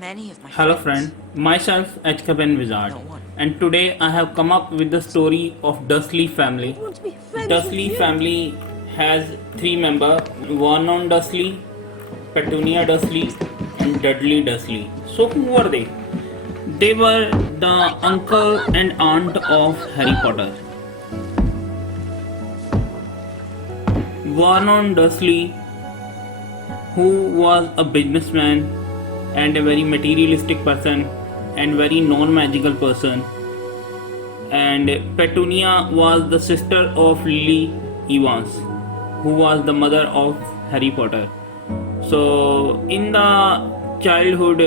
Many of my Hello friends friend, myself HKBen Wizard, don't want. and today I have come up with the story of Dursley family. I want to be friends with Dursley you. family has three members: Vernon Dursley, Petunia Dursley, and Dudley Dursley. So who were they? They were the uncle and aunt of Harry Potter. Vernon Dursley, who was a businessman and a very materialistic person and very non-magical person, and Petunia was the sister of Lily Evans, who was the mother of Harry Potter. So in the childhood,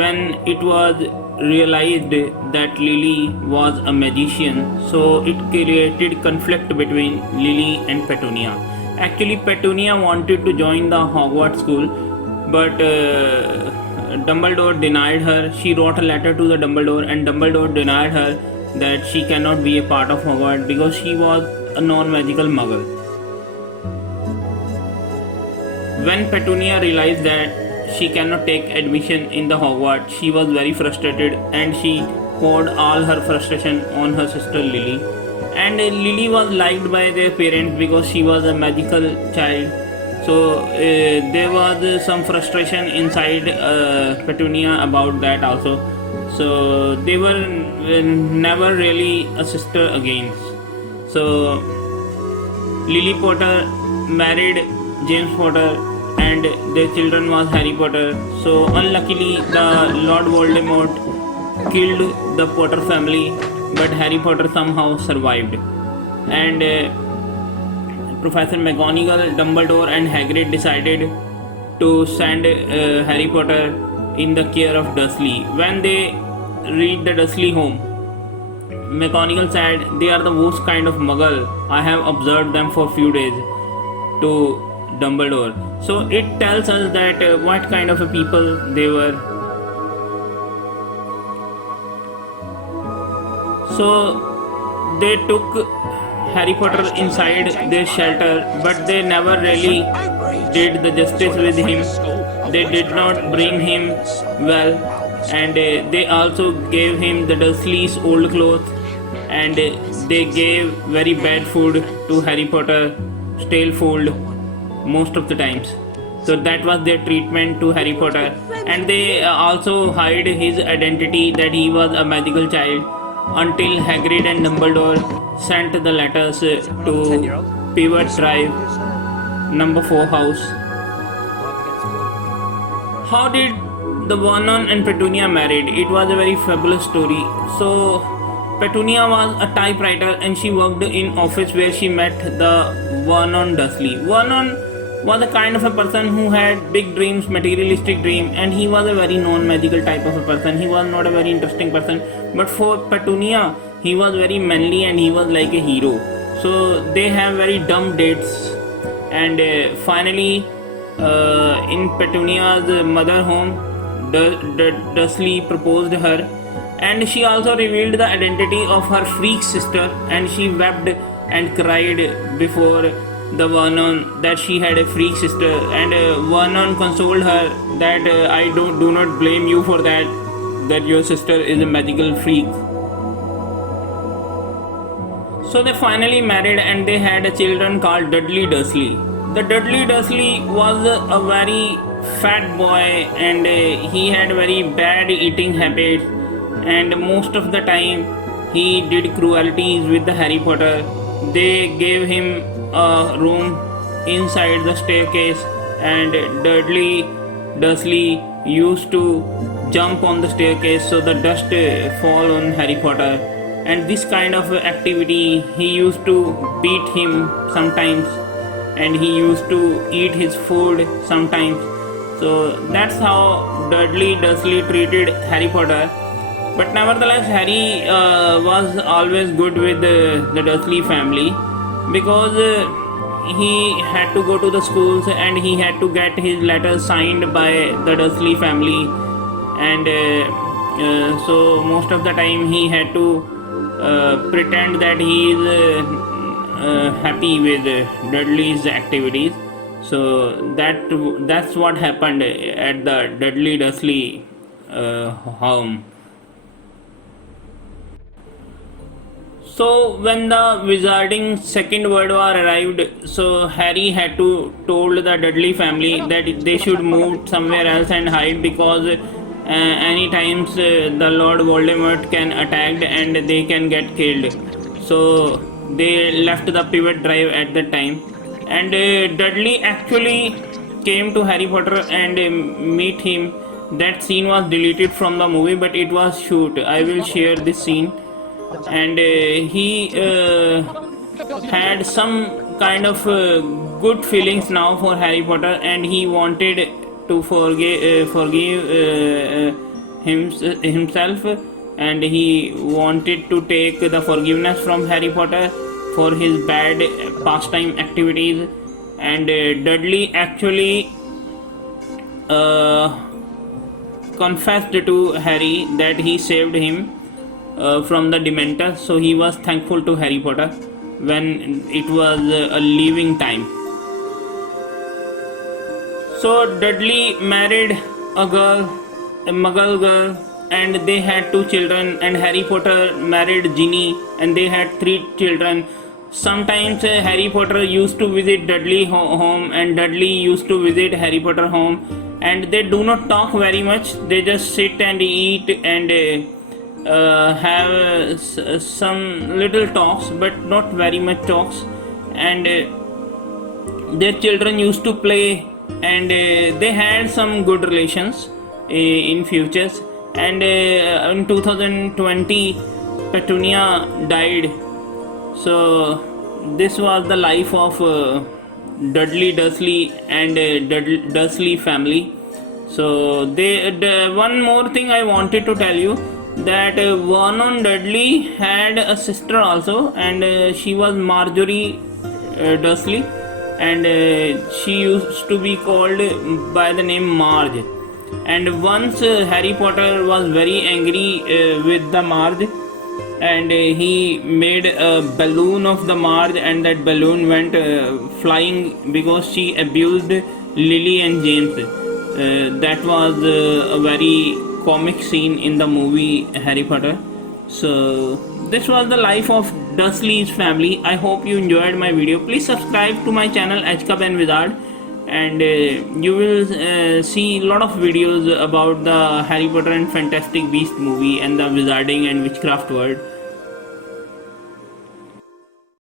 when it was realized that Lily was a magician, so it created conflict between Lily and Petunia. Actually, Petunia wanted to join the Hogwarts school, but Dumbledore denied her. She wrote a letter to the Dumbledore, and Dumbledore denied her that she cannot be a part of Hogwarts because she was a non-magical muggle. When Petunia realized that she cannot take admission in the Hogwarts, she was very frustrated and she poured all her frustration on her sister Lily. And Lily was liked by their parents because she was a magical child. So there was some frustration inside Petunia about that also. So they were never really a sister again. So Lily Potter married James Potter and their children was Harry Potter. So unluckily the Lord Voldemort killed the Potter family, but Harry Potter somehow survived. And Professor McGonagall, Dumbledore and Hagrid decided to send Harry Potter in the care of Dursley. When they reached the Dursley home, McGonagall said, "They are the worst kind of muggle. I have observed them for few days," to Dumbledore. So it tells us that what kind of a people they were. So they took Harry Potter inside their shelter, but they never really did the justice with him. They did not bring him well, and they also gave him the Dursley's old clothes, and they gave very bad food to Harry Potter, stale food most of the times. So that was their treatment to Harry Potter, and they also hide his identity that he was a magical child until Hagrid and Dumbledore sent the letters to Pivot Drive, number 4 house. How did the Vernon and Petunia married? It was a very fabulous story. So Petunia was a typewriter and she worked in office where she met the Vernon Dursley. Vernon was a kind of a person who had big dreams, materialistic dream, and he was a very non-magical type of a person. He was not a very interesting person. But for Petunia, he was very manly and he was like a hero. So they have very dumb dates, and finally, in Petunia's mother home, Dursley proposed her, and she also revealed the identity of her freak sister, and she wept and cried before the Vernon that she had a freak sister, and Vernon consoled her that I do not blame you for that your sister is a magical freak. So they finally married and they had a children called Dudley Dursley. The Dudley Dursley was a very fat boy, and he had very bad eating habits, and most of the time he did cruelties with the Harry Potter. They gave him a room inside the staircase, and Dudley Dursley used to jump on the staircase so the dust fall on Harry Potter. And this kind of activity, he used to beat him sometimes, and he used to eat his food sometimes. So that's how Dudley Dursley treated Harry Potter. But nevertheless, Harry was always good with the Dursley family because he had to go to the schools and he had to get his letters signed by the Dursley family, and so most of the time he had to pretend that he is happy with Dudley's activities. So that's what happened at the Dudley Dursley home. So when the Wizarding Second World War arrived, so Harry had to told the Dudley family that they should move somewhere else and hide because any times the Lord Voldemort can attack and they can get killed. So they left the Pivot Drive at the time, and Dudley actually came to Harry Potter and meet him. That scene was deleted from the movie, but it was shoot. I will share this scene, and he had some kind of good feelings now for Harry Potter, and he wanted to forgive himself, and he wanted to take the forgiveness from Harry Potter for his bad pastime activities. And Dudley actually confessed to Harry that he saved him from the Dementors, so he was thankful to Harry Potter when it was a leaving time. So Dudley married a girl, a Muggle girl, and they had 2 children, and Harry Potter married Ginny and they had 3 children. Sometimes Harry Potter used to visit Dudley home, and Dudley used to visit Harry Potter home, and they do not talk very much. They just sit and eat and have some little talks, but not very much talks. And their children used to play, and they had some good relations in futures. And in 2020 Petunia died. So this was the life of Dudley Dursley and Dursley family. So one more thing I wanted to tell you, that Vernon Dudley had a sister also, and she was Marjorie Dursley, and she used to be called by the name Marge. And once Harry Potter was very angry with the Marge, and he made a balloon of the Marge, and that balloon went flying because she abused Lily and James. That was a very comic scene in the movie Harry Potter. So this was the life of Dursley's family. I hope you enjoyed my video. Please subscribe to my channel HK Ben Wizard, and you will see a lot of videos about the Harry Potter and Fantastic Beasts movie and the Wizarding and Witchcraft world.